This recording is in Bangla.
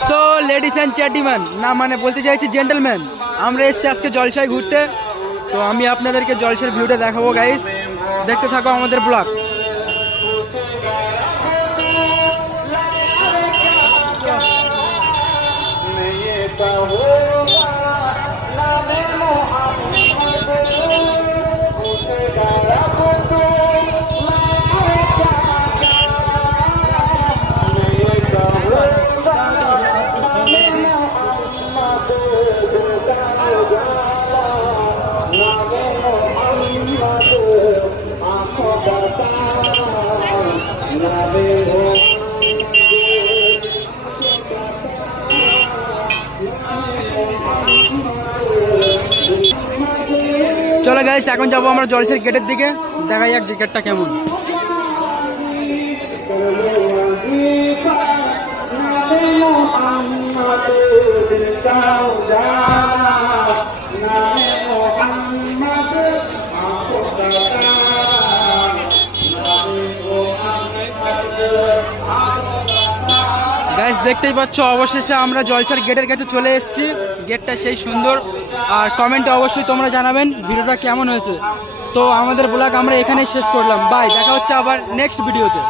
সো লেডিস অ্যান্ড জেন্টলম্যান, না মানে বলতে চাইছি জেন্টলম্যান, আমরা এসছি আজকে জলসায় ঘুরতে। তো আমি আপনাদেরকে জলসার ভিউটা দেখাবো গাইস, দেখতে থাকো আমাদের ব্লগ। চলো গাইস, এখন যাবো আমরা জলসের গেটের দিকে, দেখা যাক যে গেটটা কেমন। গাইস দেখতেই পাচ্ছ, অবশেষে আমরা জলসার গেটের কাছে চলে এসেছি। গেটটা সেই সুন্দর, আর কমেন্টে অবশ্যই তোমরা জানাবেন ভিডিওটা কেমন হয়েছে। তো আমাদের ব্লগ আমরা এখানেই শেষ করলাম, বাই, দেখা হচ্ছে আবার নেক্সট ভিডিওতে।